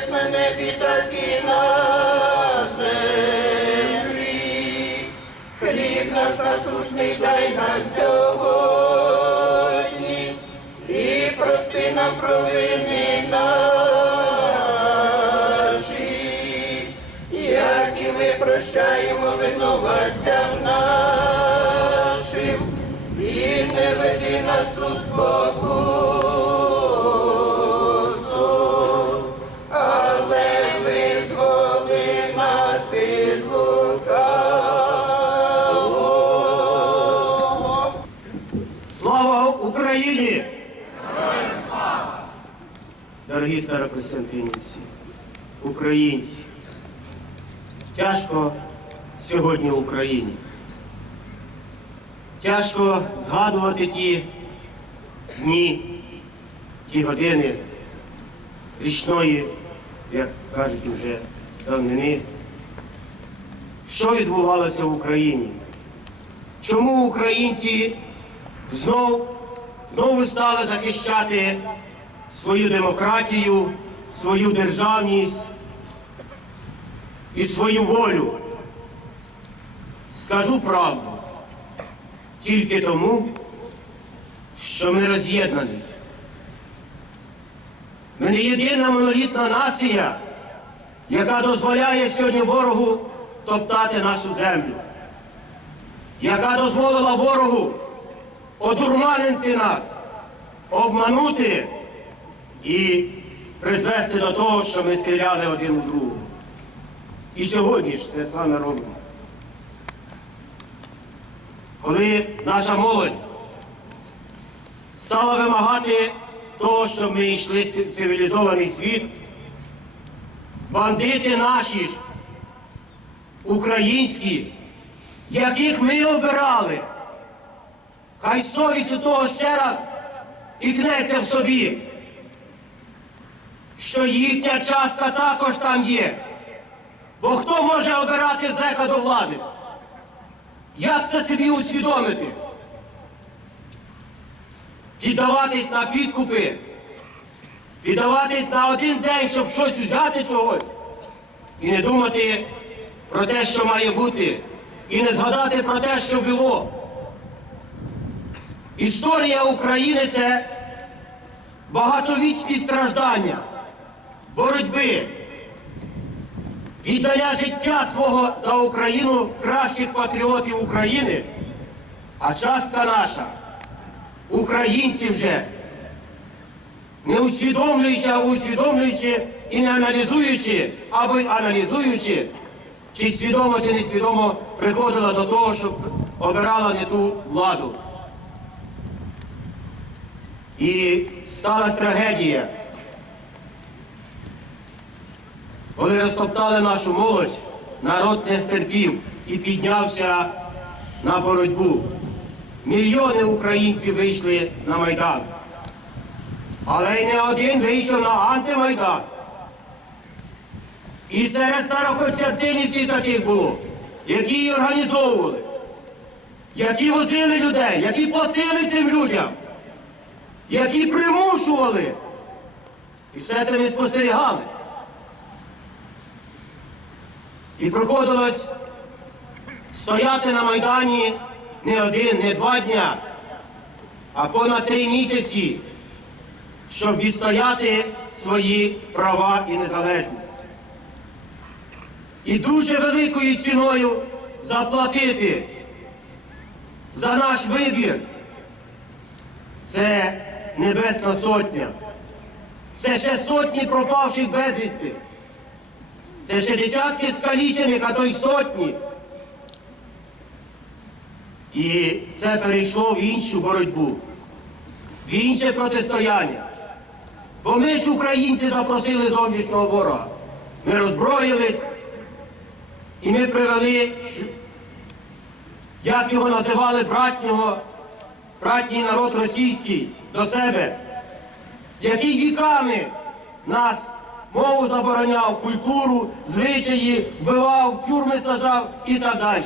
як на небі, так на землі. Хліб наш насушний дай нам сьогодні, і прости нам провини наші, як і ми прощаємо винуватцям нашим, і не веди нас у спокусу, Дорогі українці, тяжко сьогодні в Україні. Тяжко згадувати ті дні, ті години річної, як кажуть вже давнини. Що відбувалося в Україні? Чому українці знов, знову стали захищати свою демократію, свою державність і свою волю. Скажу правду, тільки тому, що ми роз'єднані. Ми не єдина монолітна нація, яка дозволяє сьогодні ворогу топтати нашу землю, яка дозволила ворогу одурманити нас, обманути і призвести до того, що ми стріляли один у другого. І сьогодні ж це саме робимо. Коли наша молодь стала вимагати того, щоб ми йшли в цивілізований світ, бандити наші українські, яких ми обирали, Хай совість у того ще раз ікнеться в собі, що їхня частка також там є. Бо хто може обирати зека до влади? Як це собі усвідомити? Піддаватись на підкупи, піддаватись на один день, щоб щось взяти чогось, і не думати про те, що має бути, і не згадати про те, що було. Історія України це багатовічні страждання, боротьби, віддання життя свого за Україну кращих патріотів України, а частка наша, українці вже, не усвідомлюючи, а усвідомлюючи і не аналізуючи, або аналізуючи, чи свідомо, чи несвідомо приходила до того, щоб обирала не ту владу. І сталася трагедія. Коли розтоптали нашу молодь, народ не стерпів і піднявся на боротьбу. Мільйони українців вийшли на Майдан. Але й не один вийшов на антимайдан. І серед старокостянтинівців таких було, які її організовували, які возили людей, які платили цим людям які примушували. І все це ми спостерігали. І приходилось стояти на Майдані не один, не два дня, а понад три місяці, щоб відстояти свої права і незалежність. І дуже великою ціною заплатити за наш вибір. Це Небесна Сотня. Це ще сотні пропавших безвісти. Це ще десятки скалічених, а то й сотні. І це перейшло в іншу боротьбу, в інше протистояння. Бо ми ж українці запросили зовнішнього ворога. Ми роззброїлись і ми привели, як його називали братнього братній народ російський до себе, який віками нас мову забороняв, культуру, звичаї, вбивав, тюрми сажав і так далі.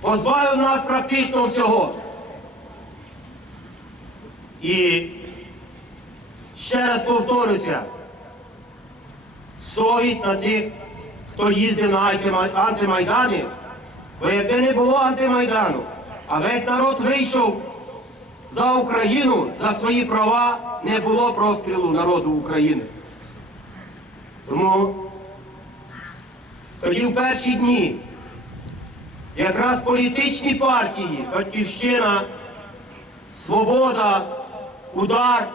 Позбавив нас практично всього. І ще раз повторюся, совість на цих, хто їздив на антима- антимайдани. Бо якби не було антимайдану, а весь народ вийшов за Україну, за свої права, не було прострілу народу України. Тому тоді в перші дні якраз політичні партії, Батьківщина, Свобода, Удар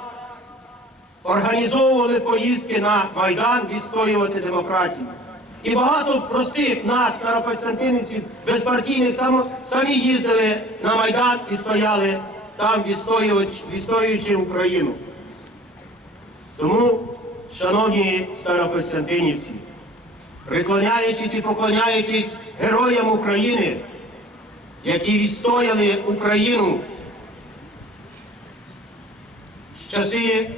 організовували поїздки на Майдан відстоювати демократію. І багато простих нас, старокостянтинівців, безпартійних, самі їздили на Майдан і стояли там, відстоюючи Україну. Тому, шановні старокостянтинівці, приклоняючись і поклоняючись героям України, які відстояли Україну в часи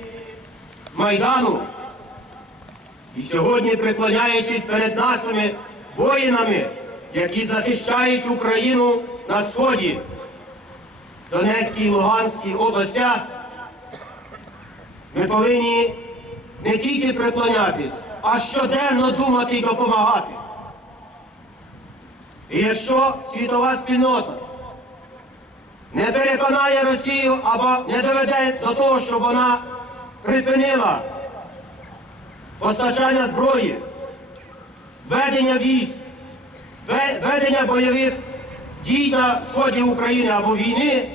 Майдану, і сьогодні приклоняючись перед нашими воїнами, які захищають Україну на Сході, Донецькій Луганській областях, ми повинні не тільки приклонятись, а щоденно думати і допомагати. І якщо світова спільнота не переконає Росію або не доведе до того, щоб вона припинила постачання зброї, ведення військ, ведення бойових дій на сході України або війни,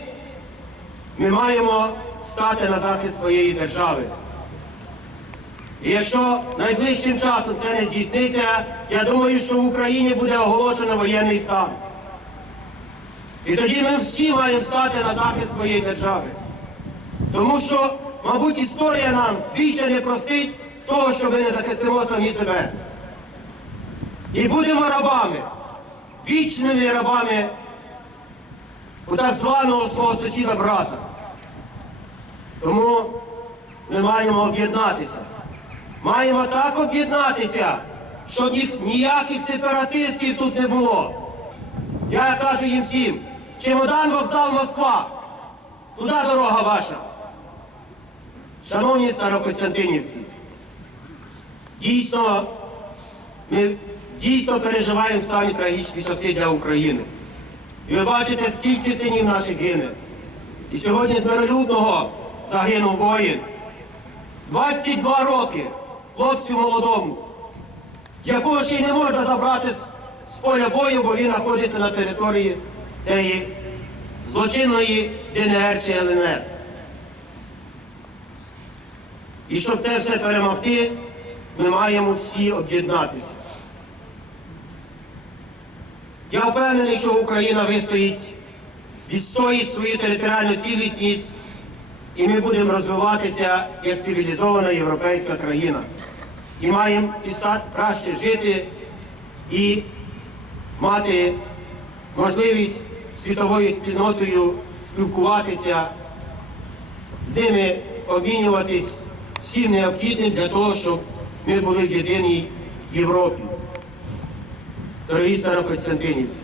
ми маємо стати на захист своєї держави. І якщо найближчим часом це не здійсниться, я думаю, що в Україні буде оголошено воєнний стан. І тоді ми всі маємо стати на захист своєї держави. Тому що, мабуть, історія нам більше не простить того, що ми не захистимо самі себе. І будемо рабами, вічними рабами у так званого свого сусіда брата. Тому ми маємо об'єднатися. Маємо так об'єднатися, щоб ніяких сепаратистів тут не було. Я кажу їм всім, чемодан вокзал Москва, туди дорога ваша. Шановні старокостянтинівці, дійсно, ми дійсно переживаємо самі трагічні часи для України. І ви бачите, скільки синів наших гине. І сьогодні з миролюбного загинув воїн. 22 роки хлопцю молодому, якого ще й не можна забрати з, поля бою, бо він знаходиться на території тієї злочинної ДНР чи ЛНР. І щоб те все перемогти, ми маємо всі об'єднатися. Я впевнений, що Україна вистоїть, відстоїть свою територіальну цілісність, і ми будемо розвиватися як цивілізована європейська країна. І маємо і ста- краще жити і мати можливість світовою спільнотою спілкуватися, з ними обмінюватись всім необхідним для того, щоб ми були в єдиній Європі. Дорогі старокостянтинівці,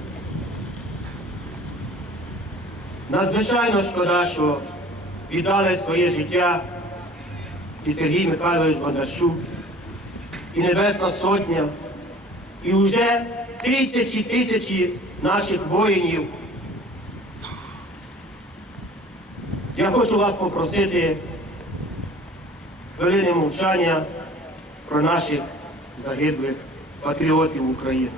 надзвичайно шкода, що віддали своє життя і Сергій Михайлович Бондарчук, і Небесна Сотня, і вже тисячі тисячі наших воїнів. Я хочу вас попросити хвилини мовчання про наших загиблих патріотів України.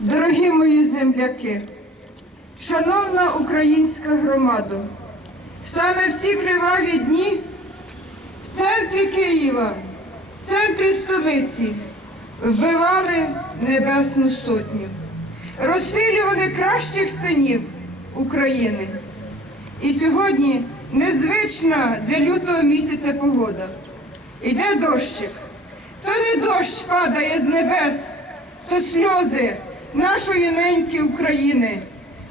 Дорогі мої земляки, шановна українська громада, саме в ці криваві дні в центрі Києва, в центрі столиці вбивали Небесну Сотню, розстрілювали кращих синів України. І сьогодні незвична для лютого місяця погода. Іде дощик. То не дощ падає з небес, то сльози нашої неньки України,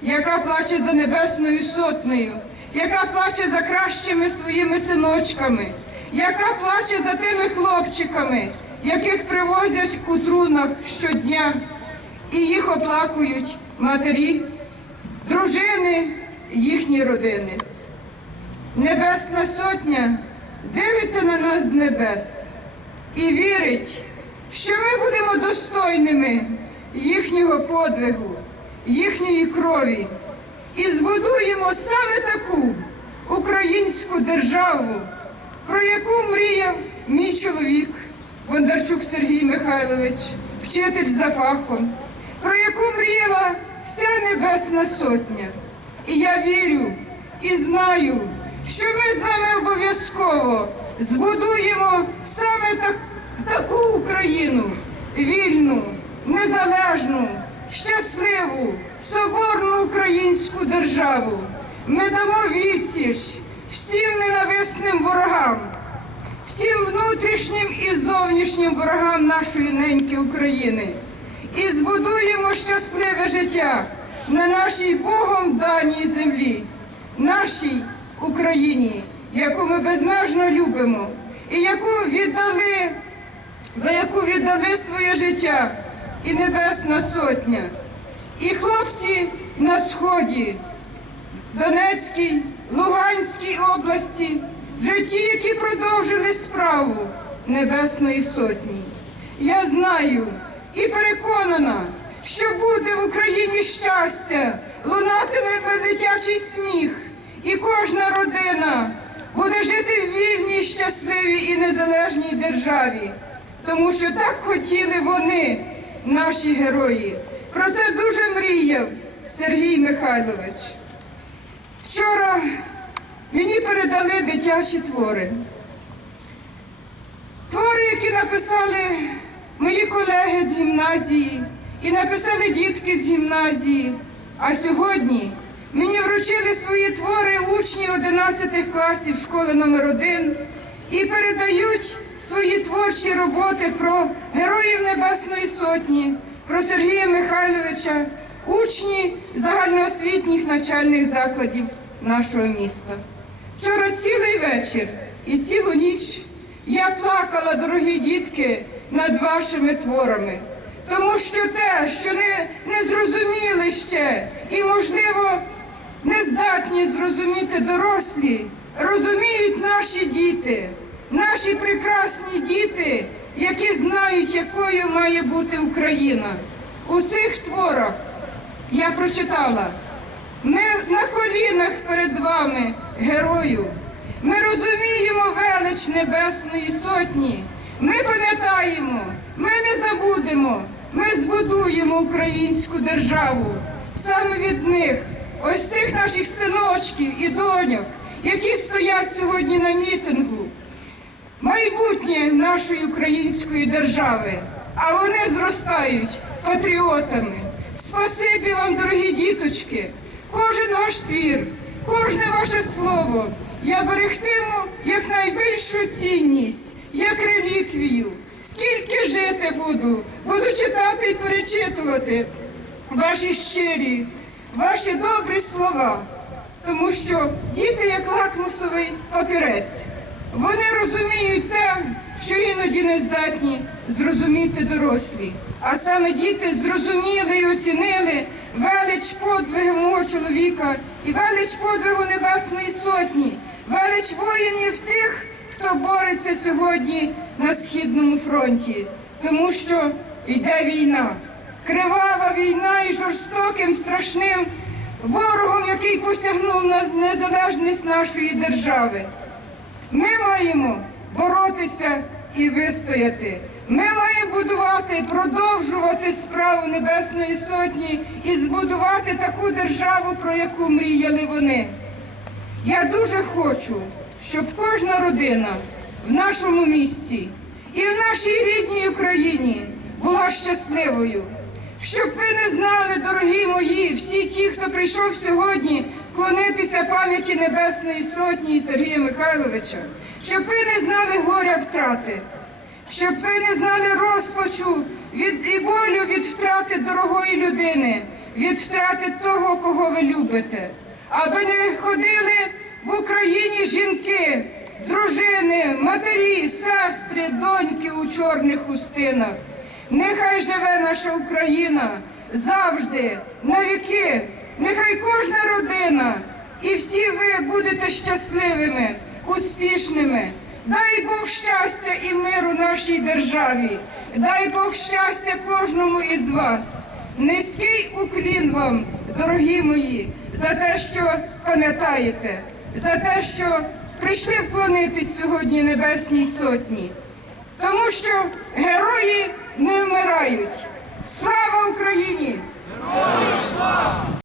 яка плаче за небесною сотнею, яка плаче за кращими своїми синочками, яка плаче за тими хлопчиками, яких привозять у трунах щодня, і їх оплакують матері, дружини, їхні родини. Небесна сотня дивиться на нас з небес, і вірить, що ми будемо достойними їхнього подвигу, їхньої крові і збудуємо саме таку українську державу, про яку мріяв мій чоловік Бондарчук Сергій Михайлович, вчитель за фахом, про яку мріяла вся Небесна Сотня. І я вірю і знаю, що ми з вами обов'язково збудуємо саме так, таку Україну вільну, незалежну, щасливу, соборну українську державу. Ми дамо відсіч всім ненависним ворогам, всім внутрішнім і зовнішнім ворогам нашої неньки України і збудуємо щасливе життя на нашій Богом даній землі, нашій Україні, яку ми безмежно любимо, і яку віддали, за яку віддали своє життя і Небесна Сотня, і хлопці на сході. Донецькій, Луганській області, вже ті, які продовжили справу Небесної Сотні. Я знаю і переконана, що буде в Україні щастя, лунатиме дитячий сміх, і кожна родина буде жити в вільній, щасливій і незалежній державі, тому що так хотіли вони, наші герої. Про це дуже мріяв Сергій Михайлович. Вчора мені передали дитячі твори. Твори, які написали мої колеги з гімназії і написали дітки з гімназії. А сьогодні мені вручили свої твори учні 11 класів школи номер 1 і передають свої творчі роботи про героїв Небесної Сотні, про Сергія Михайловича, учні загальноосвітніх навчальних закладів нашого міста. Вчора цілий вечір і цілу ніч я плакала, дорогі дітки, над вашими творами, тому що те, що не, не зрозуміли ще, і, можливо, не здатні зрозуміти дорослі, розуміють наші діти, наші прекрасні діти, які знають, якою має бути Україна. У цих творах я прочитала. Ми на колінах перед вами, герою. Ми розуміємо велич Небесної Сотні. Ми пам'ятаємо, ми не забудемо, ми збудуємо українську державу. Саме від них, ось тих наших синочків і доньок, які стоять сьогодні на мітингу, майбутнє нашої української держави, а вони зростають патріотами. Спасибі вам, дорогі діточки, кожен ваш твір, кожне ваше слово я берегтиму як найбільшу цінність, як реліквію. Скільки жити буду, буду читати і перечитувати ваші щирі, ваші добрі слова, тому що діти як лакмусовий папірець. Вони розуміють те, що іноді не здатні зрозуміти дорослі. А саме діти зрозуміли і оцінили велич подвигу мого чоловіка і велич подвигу Небесної Сотні, велич воїнів тих, хто бореться сьогодні на східному фронті, тому що йде війна, кривава війна і жорстоким страшним ворогом, який посягнув на незалежність нашої держави. Ми маємо боротися і вистояти. Ми маємо будувати, продовжувати справу Небесної Сотні і збудувати таку державу, про яку мріяли вони. Я дуже хочу, щоб кожна родина в нашому місті і в нашій рідній Україні була щасливою. Щоб ви не знали, дорогі мої, всі ті, хто прийшов сьогодні вклонитися пам'яті Небесної Сотні і Сергія Михайловича, щоб ви не знали горя втрати, щоб ви не знали розпачу від і болю від втрати дорогої людини, від втрати того, кого ви любите, аби не ходили в Україні жінки, дружини, матері, сестри, доньки у чорних хустинах. Нехай живе наша Україна завжди, на віки. Нехай кожна родина і всі ви будете щасливими, успішними. Дай Бог щастя і миру нашій державі. Дай Бог щастя кожному із вас. Низький уклін вам, дорогі мої, за те, що пам'ятаєте, за те, що прийшли вклонитись сьогодні Небесній Сотні. Тому що герої не вмирають. Слава Україні!